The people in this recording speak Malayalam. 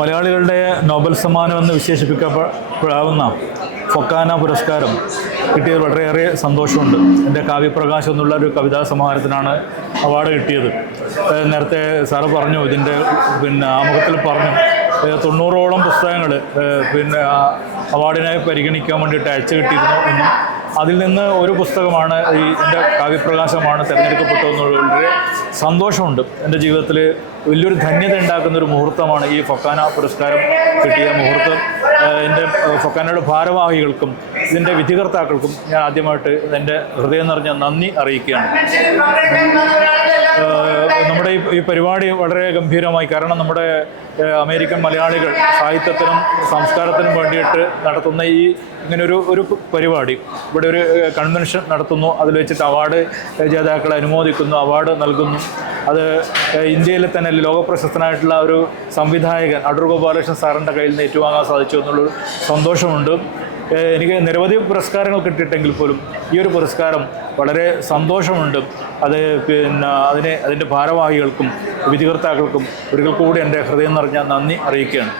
മലയാളികളുടെ നോബൽ സമ്മാനം എന്ന് വിശേഷിപ്പിക്കപ്പെടാവുന്ന ഫൊക്കാന പുരസ്കാരം കിട്ടിയത് വളരെയേറെ സന്തോഷമുണ്ട്. എൻ്റെ കാവ്യപ്രകാശം എന്നുള്ള ഒരു കവിതാ സമാഹാരത്തിനാണ് അവാർഡ് കിട്ടിയത്. നേരത്തെ സാറ് പറഞ്ഞു, ഇതിൻ്റെ ആമുഖത്തിൽ പറഞ്ഞു 90ഓളം പുസ്തകങ്ങൾ അവാർഡിനായി പരിഗണിക്കാൻ വേണ്ടിയിട്ട് അയച്ചു കിട്ടിയിരുന്നു എന്നും അതിൽ നിന്ന് ഒരു പുസ്തകമാണ് എൻ്റെ കാവ്യപ്രകാശമാണ് തിരഞ്ഞെടുക്കപ്പെട്ടതെന്നുള്ള വളരെ സന്തോഷമുണ്ട്. എൻ്റെ ജീവിതത്തിൽ വലിയൊരു ധന്യത ഉണ്ടാക്കുന്ന ഒരു മുഹൂർത്തമാണ് ഈ ഫൊക്കാന പുരസ്കാരം കിട്ടിയ മുഹൂർത്തം. എൻ്റെ ഫൊക്കാനയുടെ ഭാരവാഹികൾക്കും ഇതിൻ്റെ വിധികർത്താക്കൾക്കും ഞാൻ ആദ്യമായിട്ട് എൻ്റെ ഹൃദയം നിറഞ്ഞ നന്ദി അറിയിക്കുകയാണ്. നമ്മുടെ ഈ പരിപാടി വളരെ ഗംഭീരമായി, കാരണം നമ്മുടെ അമേരിക്കൻ മലയാളികൾ സാഹിത്യത്തിനും സംസ്കാരത്തിനും വേണ്ടിയിട്ട് നടത്തുന്ന ഇങ്ങനൊരു പരിപാടി, ഇവിടെ ഒരു കൺവെൻഷൻ നടത്തുന്നു, അതിൽ വെച്ചിട്ട് അവാർഡ് ജേതാക്കളെ അനുമോദിക്കുന്നു, അവാർഡ് നൽകുന്നു. അത് ഇന്ത്യയിലെ തന്നെ ലോകപ്രശസ്തനായിട്ടുള്ള ഒരു സംവിധായകൻ അടൂർ ഗോപാലകൃഷ്ണൻ സാറിൻ്റെ കയ്യിൽ നിന്ന് ഏറ്റുവാങ്ങാൻ സാധിച്ചു എന്നുള്ളൊരു സന്തോഷമുണ്ട്. എനിക്ക് നിരവധി പുരസ്കാരങ്ങൾ കിട്ടിയിട്ടെങ്കിൽ പോലും ഈ ഒരു പുരസ്കാരം വളരെ സന്തോഷമുണ്ട്. അത് അതിൻ്റെ ഭാരവാഹികൾക്കും വിധികർത്താക്കൾക്കും ഒരിക്കൽ കൂടി എൻ്റെ ഹൃദയം നിറഞ്ഞ നന്ദി അറിയിക്കുകയാണ്.